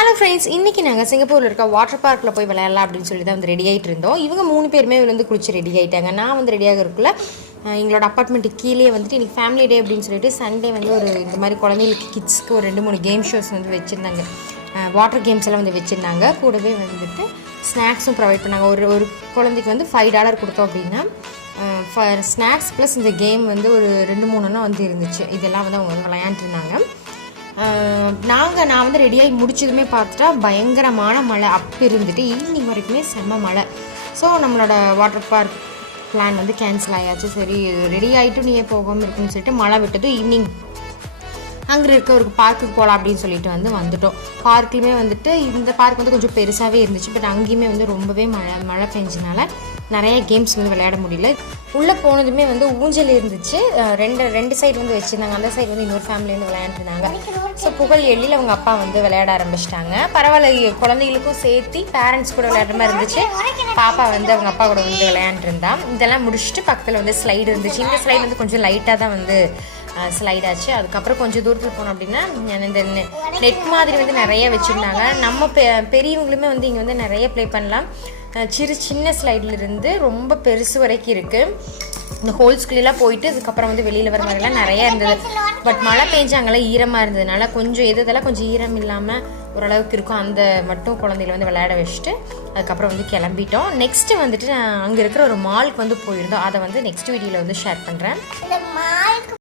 Hello friends, இன்றைக்கி நாங்கள் சிங்கப்பூரில் இருக்க வாட்டர் பார்க்கில் போய் விளையாடலாம் அப்படின்னு சொல்லி தான் வந்து ரெடி ஆகிட்டு இருந்தோம். இவங்க 3 பேருமே வந்து குளிச்சு ரெடி ஆகிட்டாங்க. நான் வந்து ரெடியாக இருக்குள்ள எங்களோட அப்பார்ட்மெண்ட்டுக்கு கீழே வந்துட்டு இன்றைக்கி ஃபேமிலி டே அப்படின்னு சொல்லிட்டு சண்டே வந்து ஒரு இந்த மாதிரி குழந்தைங்களுக்கு கிட்ஸ்க்கு ஒரு 2-3 கேம் ஷோஸ் வந்து வச்சுருந்தாங்க. வாட்டர் கேம்ஸ் எல்லாம் வந்து வச்சுருந்தாங்க. கூடவே வந்துட்டு ஸ்நாக்ஸும் ப்ரொவைட் பண்ணாங்க. ஒரு குழந்தைக்கு வந்து $5 கொடுத்தோம் அப்படின்னா ஸ்நாக்ஸ் ப்ளஸ் இந்த கேம் வந்து ஒரு 2-3 வந்து இருந்துச்சு. இதெல்லாம் வந்து அவங்க வந்து விளையாண்டுருந்தாங்க. நான் வந்து ரெடியாகி முடிச்சதுமே பார்த்துட்டா பயங்கரமான மழை அப்போ இருந்துட்டு ஈவினிங் வரைக்குமே செம்ம மழை. ஸோ நம்மளோட வாட்டர் பார்க் பிளான் வந்து கேன்சல் ஆயாச்சு. சரி, ரெடி ஆகிட்டு நீ போகாமல் இருக்குன்னு சொல்லிட்டு மழை விட்டது ஈவினிங் அங்கே இருக்க ஒரு பார்க்குக்கு போகலாம் அப்படின்னு சொல்லிட்டு வந்துட்டோம். பார்க்குலையுமே வந்துட்டு இந்த பார்க் வந்து கொஞ்சம் பெருசாகவே இருந்துச்சு. பட் அங்கேயுமே வந்து ரொம்பவே மழை பெஞ்சனால நிறைய கேம்ஸ் வந்து விளையாட முடியல. உள்ளே போனதுமே வந்து ஊஞ்சல் இருந்துச்சு. ரெண்டு சைடு வந்து வச்சுருந்தாங்க. அந்த சைடு வந்து இன்னொரு ஃபேமிலி வந்து விளையாண்டுருந்தாங்க. ஸோ புகழ் எள்ளியில் அவங்க அப்பா வந்து விளையாட ஆரம்பிச்சிட்டாங்க. பரவாயில்ல, குழந்தைகளுக்கும் சேர்த்து பேரண்ட்ஸ் கூட விளையாடுற மாதிரி இருந்துச்சு. பாப்பா வந்து அவங்க அப்பா கூட வந்து விளையாண்டுருந்தா. இதெல்லாம் முடிச்சுட்டு பக்கத்தில் வந்து ஸ்லைடு இருந்துச்சு. இந்த ஸ்லைடு வந்து கொஞ்சம் லைட்டாக தான் வந்து ஸ்லைட் ஆச்சு. அதுக்கப்புறம் கொஞ்சம் தூரத்தில் போனோம் அப்படின்னா இந்த நெட் மாதிரி வந்து நிறைய வச்சுருந்தாங்க. நம்ம பெரியவங்களுமே வந்து இங்கே வந்து நிறைய ப்ளே பண்ணலாம். சின்ன ஸ்லைட்லேருந்து ரொம்ப பெருசு வரைக்கும் இருக்குது. இந்த ஹோல்ஸ்குள்ளெல்லாம் போயிட்டு அதுக்கப்புறம் வந்து வெளியில் வர மாதிரிலாம் நிறையா இருந்தது. பட் மழை பெஞ்சாங்கெல்லாம் ஈரமாக இருந்ததுனால கொஞ்சம் இதெல்லாம் கொஞ்சம் ஈரம் இல்லாமல் ஓரளவுக்கு இருக்கும். அந்த மட்டும் குழந்தைகளை வந்து விளையாட வச்சுட்டு அதுக்கப்புறம் வந்து கிளம்பிட்டோம். நெக்ஸ்ட்டு வந்துட்டு அங்கே இருக்கிற ஒரு மாலுக்கு வந்து போயிருந்தோம். அதை வந்து நெக்ஸ்ட் வீடியோவில் வந்து ஷேர் பண்ணுறேன்.